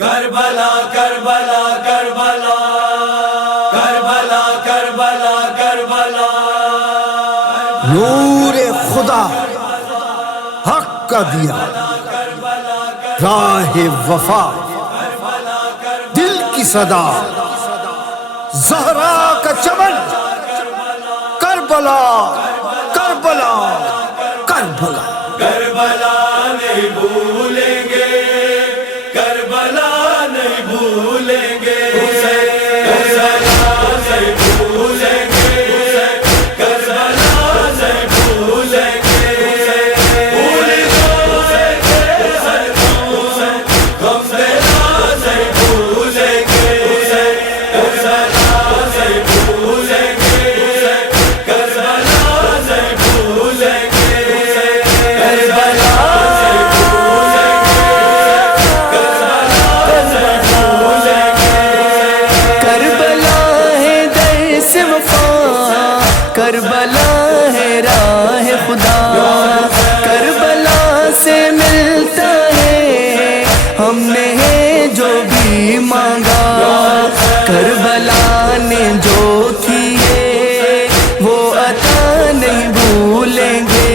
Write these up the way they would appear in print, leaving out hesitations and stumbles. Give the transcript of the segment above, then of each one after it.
کربلا کربلا کربلا کربلا کربلا کربلا نور خدا حق کا دیا راہ وفا دل کی صدا زہرا کا چمن کربلا کربلا کربلا کربلا نہیں بھولیں گے کربلا نہیں بھولیں گے کربلا نہیں بھولیں گے کربلا نہیں بھولیں گے بھول جائیں گے ہر غم تیرا نہیں بھولیں گے کربلا نہیں بھولیں گے کربلا نہیں بھولیں گے کربلا کربلا ہے راہ خدا، کربلا سے ملتا ہے ہم نے جو بھی مانگا، کربلا نے جو کیے وہ عطا نہیں بھولیں گے۔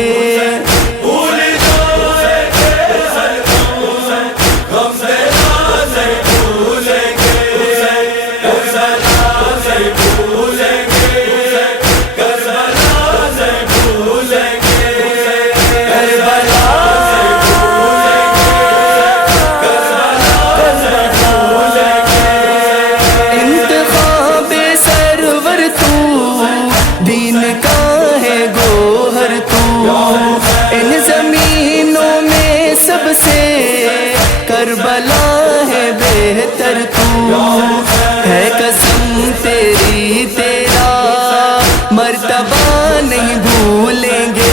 دین کا ہے گوہر تو، ان زمینوں میں سب سے کربلا ہے بہتر تو، ہے قسم تیری تیرا مرتبہ نہیں بھولیں گے۔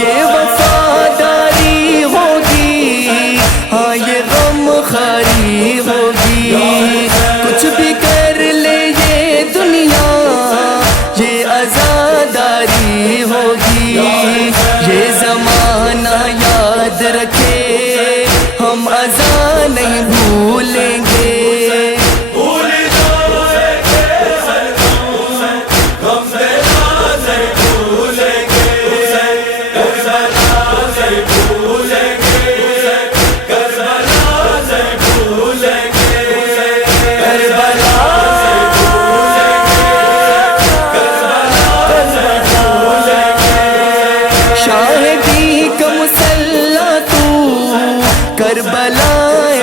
یہ وفاداری ہوگی، ہاں یہ غم خاری ہوگی، کچھ بھی کر لے یہ دنیا یہ عزاداری ہوگی، یہ زمانہ یاد رکھے ہم عزا نہیں بھولیں گے۔ شاہدی کا مسلح تو، کربلا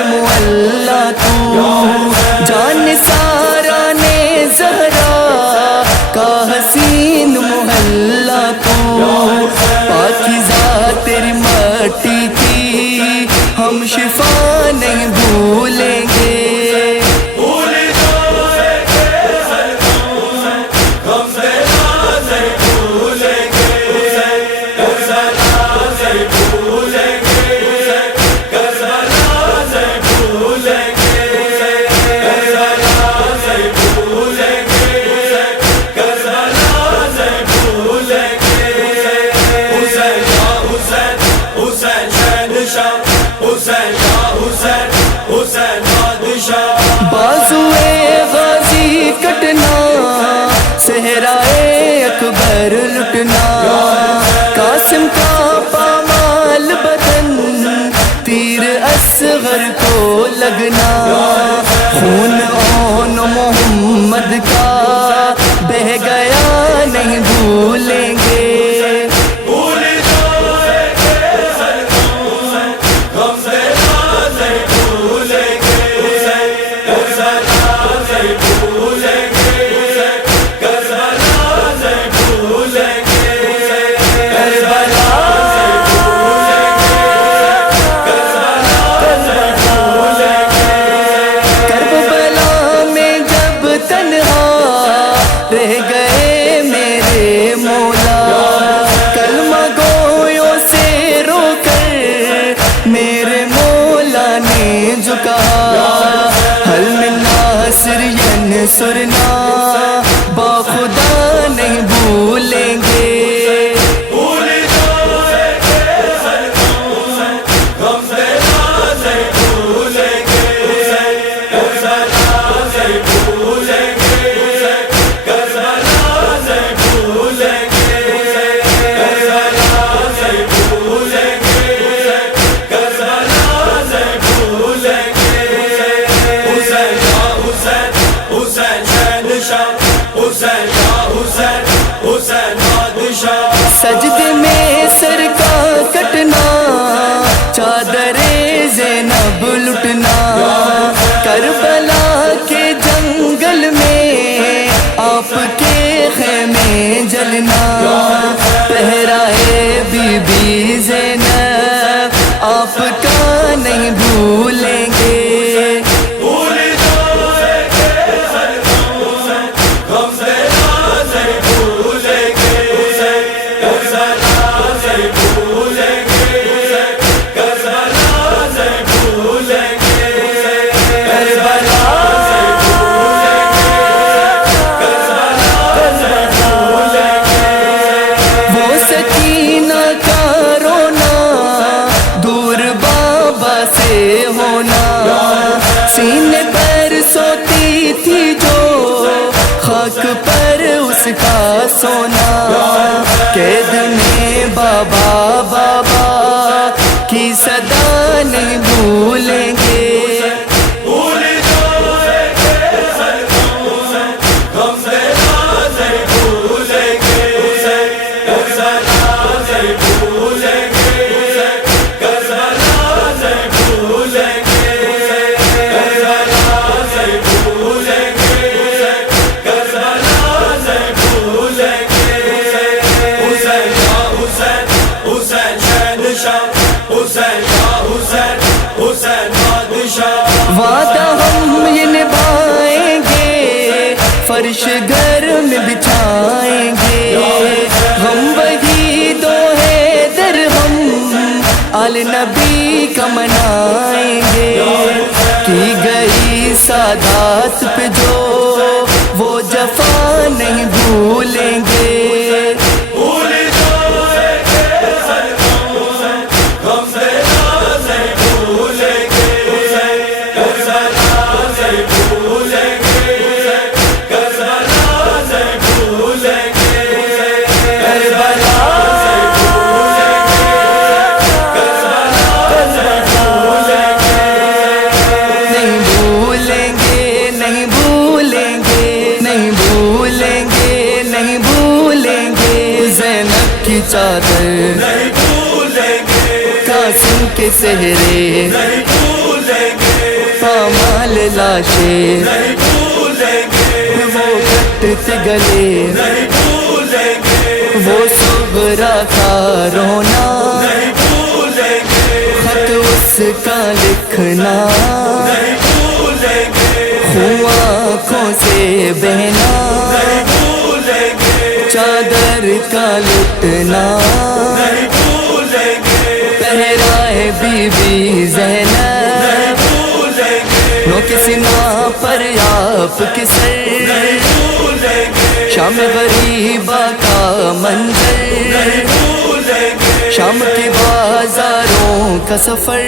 معلّہ تو، جان سارا نے زہرا کا حسین محلہ تو، پاکیزہ تیری مٹی کی ہم شفا نہیں بھولیں گے۔ بازوئے غازی کٹنا، صحرائے اکبر لٹنا، قاسم کا پامال بدن تیر اصغر کو لگنا، خون اون محمد کا بہہ گیا نہیں بھولیں گے۔ گزرنا باخدا نہیں بھولیں گے سجدے میں سر کا کٹنا چادر زینب لٹنا کربلا کے جنگل میں آپ کے خیمے جلنا پہرائے بی بی زینب آپ کا نہیں بھولیں گے سینے پر سوتی تھی جو خاک پر اس کا سونا قید میں بابا بابا کی صدا نہیں بھولیں گے وعدہ ہم یہ نبھائیں گے فرش گھر میں بچھائیں گے ہم وہی دو حیدر ہم آل نبی کا منائیں گے کی گئی سادات پہ جو وہ جفا نہیں بھولیں گے چادر نہیں بھولیں گے قاسم کے سہرے نہیں بھولیں گے پامال لاشیں نہیں بھولیں گے وہ کٹتے گلے نہیں بھولیں گے وہ صبرا کا رونا نہیں بھولیں گے خط اس کا لکھنا نہیں بھولیں گے خوں آنکھوں سے بہنا نہیں بھولیں گے چادر کا لٹنا نہیں بھولیں گے پہرائے بی بی زینب نہیں بھولیں گے نو کسی نا پر آپ کے سر نہیں بھولیں گے شام غریبہ کا منظر نہیں بھولیں گے شام کے بازاروں کا سفر